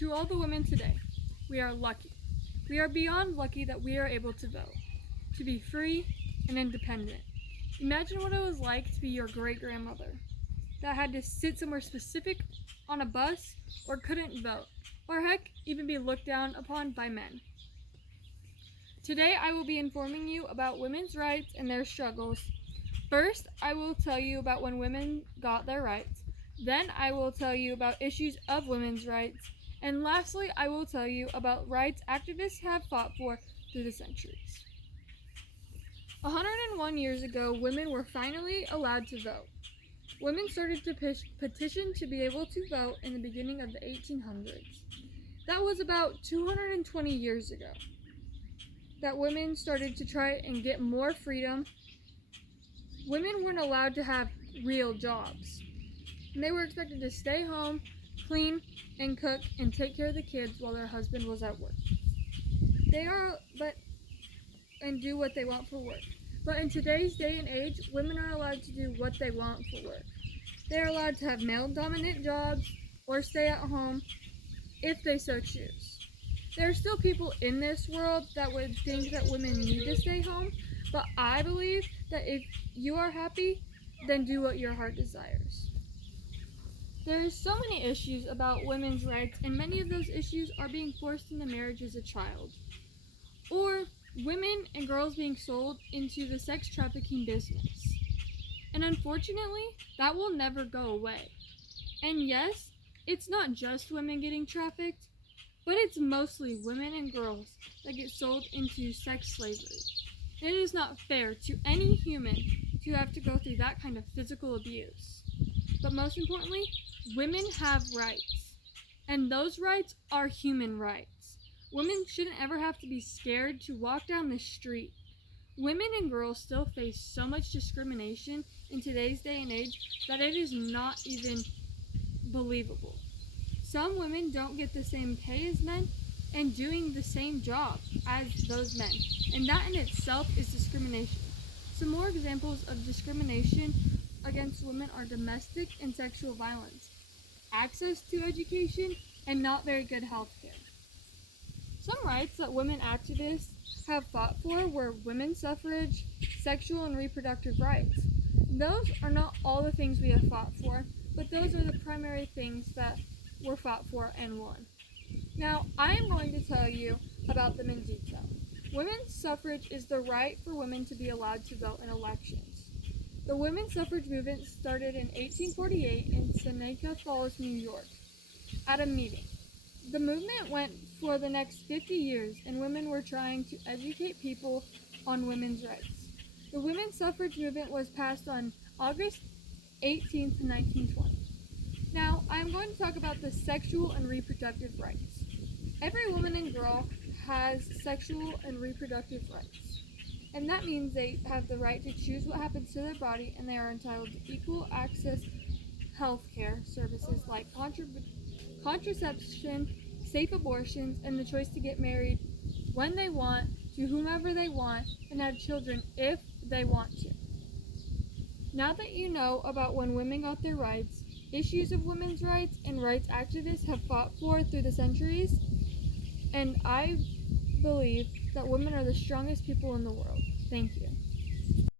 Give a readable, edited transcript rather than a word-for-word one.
To all the women today, we are lucky. We are beyond lucky that we are able to vote, to be free and independent. Imagine what it was like to be your great-grandmother that had to sit somewhere specific on a bus or couldn't vote, or heck, even be looked down upon by men. Today I will be informing you about women's rights and their struggles. First, I will tell you about when women got their rights. Then I will tell you about issues of women's rights. And lastly, I will tell you about rights activists have fought for through the centuries. 101 years ago, women were finally allowed to vote. Women started to petition to be able to vote in the beginning of the 1800s. That was about 220 years ago that women started to try and get more freedom. Women weren't allowed to have real jobs. And they were expected to stay home, clean, and cook, and take care of the kids while their husband was at work. And do what they want for work. But in today's day and age, women are allowed to do what they want for work. They are allowed to have male-dominant jobs or stay at home if they so choose. There are still people in this world that would think that women need to stay home, but I believe that if you are happy, then do what your heart desires. There are so many issues about women's rights, and many of those issues are being forced into marriage as a child, or women and girls being sold into the sex trafficking business. And unfortunately, that will never go away. And yes, it's not just women getting trafficked, but it's mostly women and girls that get sold into sex slavery. It is not fair to any human to have to go through that kind of physical abuse. But most importantly, women have rights, and those rights are human rights. Women shouldn't ever have to be scared to walk down the street. Women and girls still face so much discrimination in today's day and age that it is not even believable. Some women don't get the same pay as men and doing the same job as those men, and that in itself is discrimination. Some more examples of discrimination against women are domestic and sexual violence, access to education, and not very good health care. Some rights that women activists have fought for were women's suffrage, sexual and reproductive rights. Those are not all the things we have fought for, but those are the primary things that were fought for and won. Now, I am going to tell you about them in detail. Women's suffrage is the right for women to be allowed to vote in elections. The women's suffrage movement started in 1848 in Seneca Falls, New York, at a meeting. The movement went for the next 50 years, and women were trying to educate people on women's rights. The women's suffrage movement was passed on August 18, 1920. Now, I am going to talk about the sexual and reproductive rights. Every woman and girl has sexual and reproductive rights, and that means they have the right to choose what happens to their body, and they are entitled to equal access health care services like contraception, safe abortions, and the choice to get married when they want, to whomever they want, and have children if they want to. Now that you know about when women got their rights, issues of women's rights, and rights activists have fought for through the centuries, and I believe that women are the strongest people in the world. Thank you.